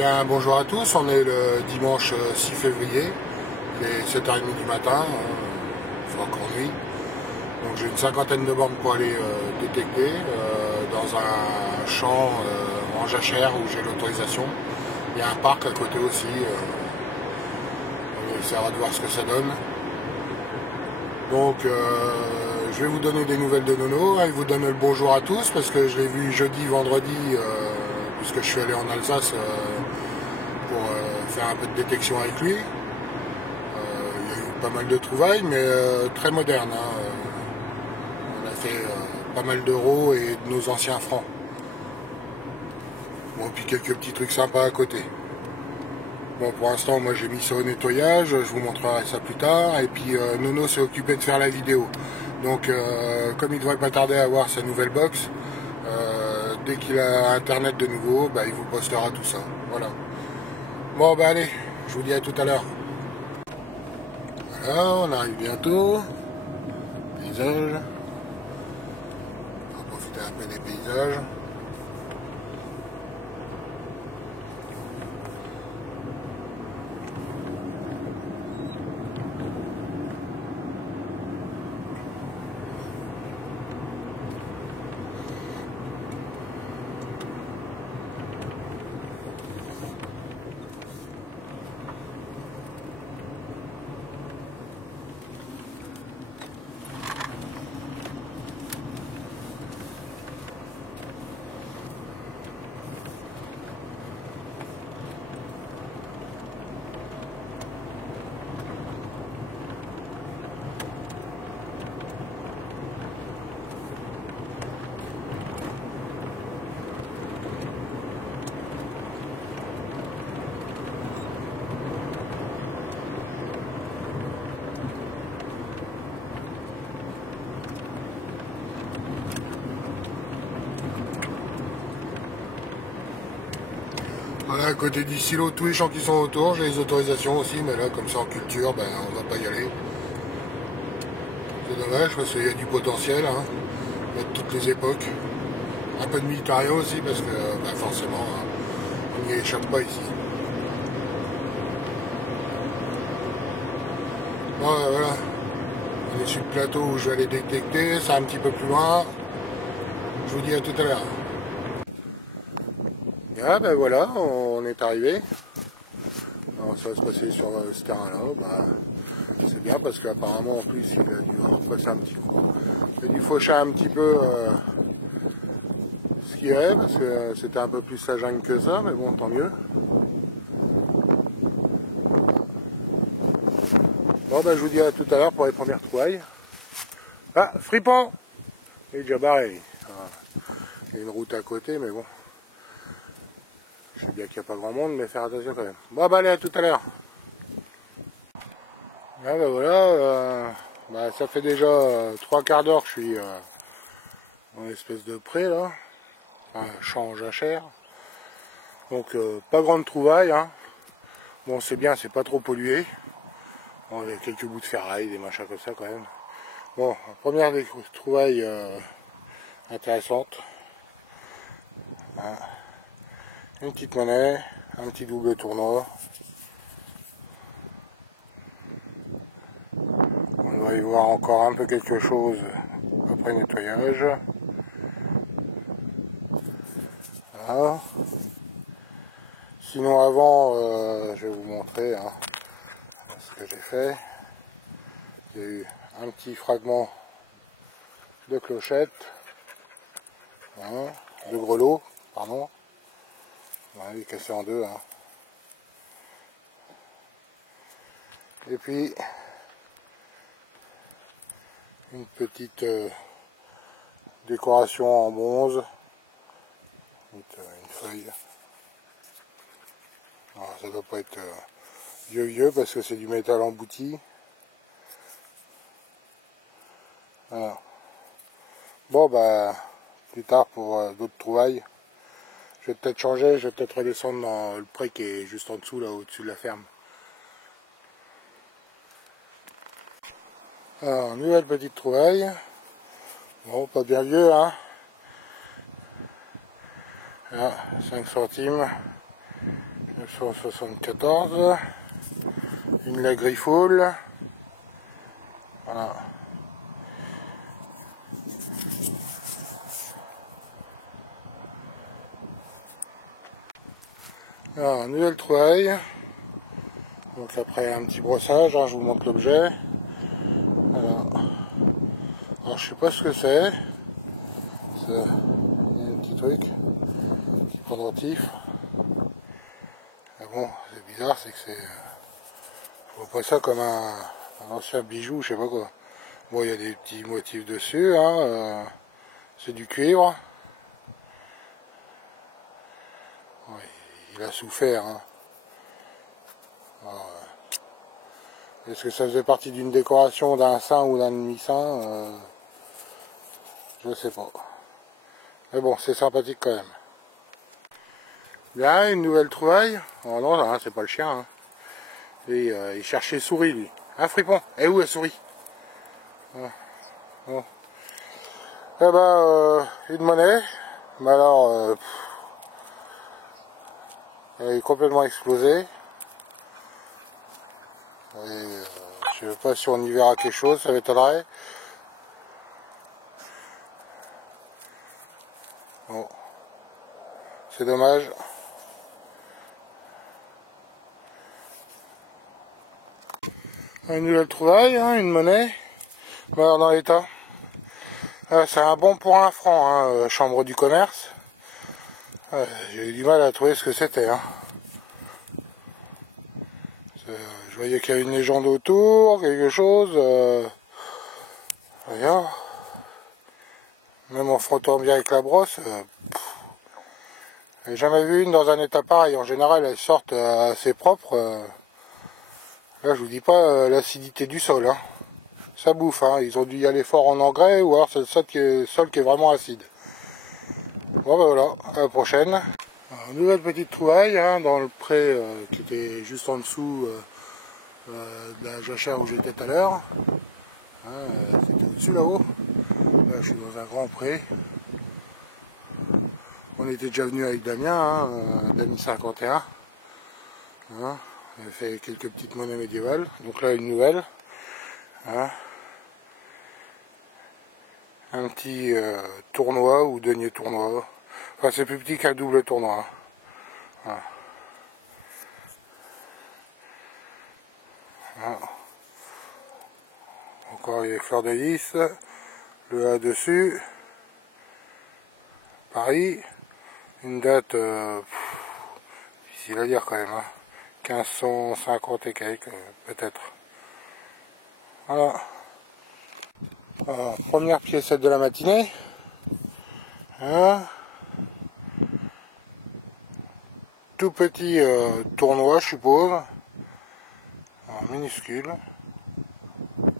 Bien, bonjour à tous, on est le dimanche 6 février, il est 7h30 du matin, il faut encore nuit. Donc j'ai une cinquantaine de bornes pour aller détecter dans un champ en jachère où j'ai l'autorisation. Il y a un parc à côté aussi, on essaiera de voir ce que ça donne. Donc je vais vous donner des nouvelles de Nono, il vous donne le bonjour à tous parce que je l'ai vu jeudi, vendredi, puisque je suis allé en Alsace pour faire un peu de détection avec lui. Il y a eu pas mal de trouvailles, mais très moderne. On a fait pas mal d'euros et de nos anciens francs. Bon, puis quelques petits trucs sympas à côté. Bon, pour l'instant, moi j'ai mis ça au nettoyage, je vous montrerai ça plus tard. Et puis Nono s'est occupé de faire la vidéo. Donc, comme il devrait pas tarder à avoir sa nouvelle box, dès qu'il a internet de nouveau, bah, il vous postera tout ça. Voilà. Bon, bah allez, je vous dis à tout à l'heure. Voilà, on arrive bientôt. Paysage. On va profiter un peu des paysages. Voilà, à côté du silo, tous les champs qui sont autour, j'ai les autorisations aussi, mais là, comme c'est en culture, ben, on va pas y aller. C'est dommage, parce qu'il y a du potentiel, hein. Il y a de toutes les époques. Un peu de militario aussi, parce que, ben, forcément, hein, on n'y échappe pas ici. Bon, voilà. On est sur le plateau où je vais aller détecter, c'est un petit peu plus loin. Je vous dis à tout à l'heure. Ah ben voilà, on est arrivé. Alors ça va se passer sur ce terrain-là. Bah, c'est bien parce qu'apparemment en plus il a dû repasser un petit coup. Il a dû faucher un petit peu ce qu'il y avait parce que c'était un peu plus la jungle que ça, mais bon, tant mieux. Bon ben je vous dis à tout à l'heure pour les premières trouvailles. Ah, Fripon! Il est déjà barré. Il y a une route à côté, mais bon. Je sais bien qu'il n'y a pas grand monde, mais faire attention quand même. Bon bah allez, à tout à l'heure. Ah bah voilà, bah, ça fait déjà 3 quarts d'heure que je suis dans l'espèce de pré là, un champ en jachère. Donc pas grande trouvaille, hein. Bon c'est bien, c'est pas trop pollué. Bon, il y a quelques bouts de ferraille, des machins comme ça quand même. Bon, première des trouvailles intéressantes. Hein. Une petite monnaie, un petit double tournoi. On va y voir encore un peu quelque chose après nettoyage. Voilà. Sinon avant, je vais vous montrer hein, ce que j'ai fait. Il y a eu un petit fragment de clochette, hein, de grelot, pardon. Voilà, il est cassé en deux. Hein. Et puis une petite décoration en bronze, une feuille. Alors, ça ne doit pas être vieux parce que c'est du métal embouti. Voilà. Bon bah plus tard pour d'autres trouvailles. Je vais peut-être changer, je vais peut-être redescendre dans le pré qui est juste en dessous, là au-dessus de la ferme. Alors, nouvelle petite trouvaille. Bon, pas bien vieux, hein. Là, 5 centimes. 1974. Une La Griffoul. Voilà. Alors, nouvelle trouvaille. Donc après un petit brossage, hein, je vous montre l'objet. Alors je sais pas ce que c'est. Il y a un petit truc, un petit pendentif. Mais bon, c'est bizarre, c'est que c'est. Je vois pas ça comme un ancien bijou, je sais pas quoi. Bon, il y a des petits motifs dessus, hein, c'est du cuivre. Ouais, il a souffert. Hein. Alors, est-ce que ça faisait partie d'une décoration d'un saint ou d'un demi-saint je sais pas. Mais bon, c'est sympathique quand même. Là, une nouvelle trouvaille. Oh non, hein, c'est pas le chien. Hein. Et, il cherchait souris, lui. Hein, Fripon? Et où la souris? Bon. Eh ben, une monnaie. Mais alors, elle est complètement explosée. Et, je sais pas si on y verra quelque chose, ça m'étonnerait. Bon. C'est dommage. Une nouvelle trouvaille, hein, une monnaie. Mais alors dans l'état. C'est un bon pour 1 franc, hein, chambre du commerce. J'ai eu du mal à trouver ce que c'était. Hein. Je voyais qu'il y avait une légende autour, quelque chose. Rien. Même en frottant bien avec la brosse. J'ai jamais vu une dans un état pareil. En général, elles sortent assez propres. Là, je vous dis pas l'acidité du sol. Hein. Ça bouffe. Hein. Ils ont dû y aller fort en engrais ou alors c'est le sol qui est vraiment acide. Bon ben voilà, à la prochaine. Alors, nouvelle petite trouvaille hein, dans le pré qui était juste en dessous de la jachère où j'étais tout à l'heure. Hein, c'était au-dessus là-haut. Là, je suis dans un grand pré. On était déjà venu avec Damien, hein, Damien 51. Hein, on a fait quelques petites monnaies médiévales. Donc là, une nouvelle. Hein. Un petit tournoi ou denier tournoi. Enfin, c'est plus petit qu'un double tournoi. Hein. Voilà. Voilà. Encore les fleurs de lys. Le A dessus. Paris. Une date difficile à dire quand même. Hein. 1550 et quelques, peut-être. Voilà. Alors, première piécette de la matinée. Hein. Tout petit tournoi, je suppose. Alors, minuscule.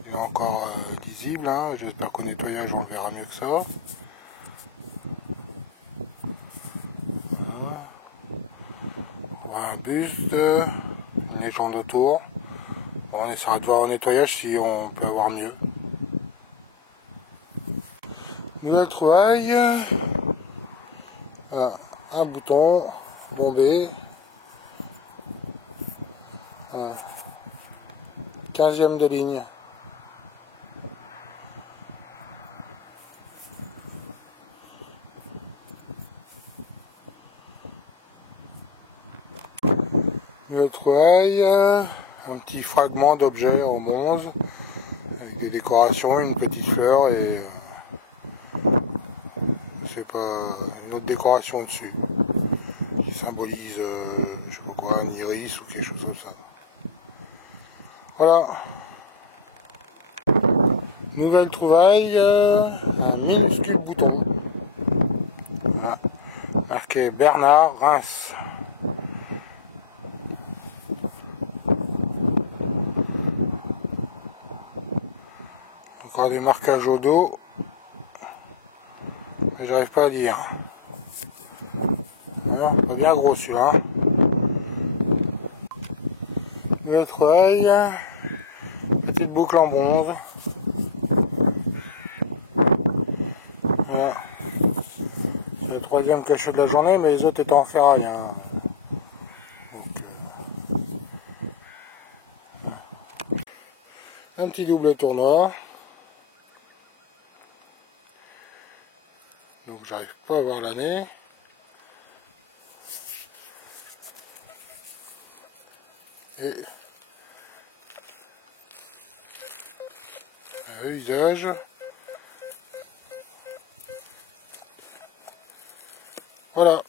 Il est encore lisible. Hein. J'espère qu'au nettoyage, on le verra mieux que ça. Voilà. On voit un buste. Une légende autour. Bon, on essaiera de voir au nettoyage si on peut avoir mieux. Nouvelle trouvaille. Voilà. Un bouton bombé. Voilà. 15e de ligne. Nouvelle trouvaille. Un petit fragment d'objet en bronze. Avec des décorations, une petite fleur et je sais pas, une autre décoration dessus. Qui symbolise, je sais pas quoi, un iris ou quelque chose comme ça. Voilà. Nouvelle trouvaille, un minuscule bouton. Voilà. Marqué Bernard, Reims. Encore des marquages au dos. Mais j'arrive pas à lire. Voilà, pas bien gros celui-là. Nouvelle trouvaille. Petite boucle en bronze. Voilà. C'est le troisième cachot de la journée, mais les autres étaient en ferraille. Hein. Donc, un petit double tournoir. Donc j'arrive pas à voir l'année. Et un usage. Voilà.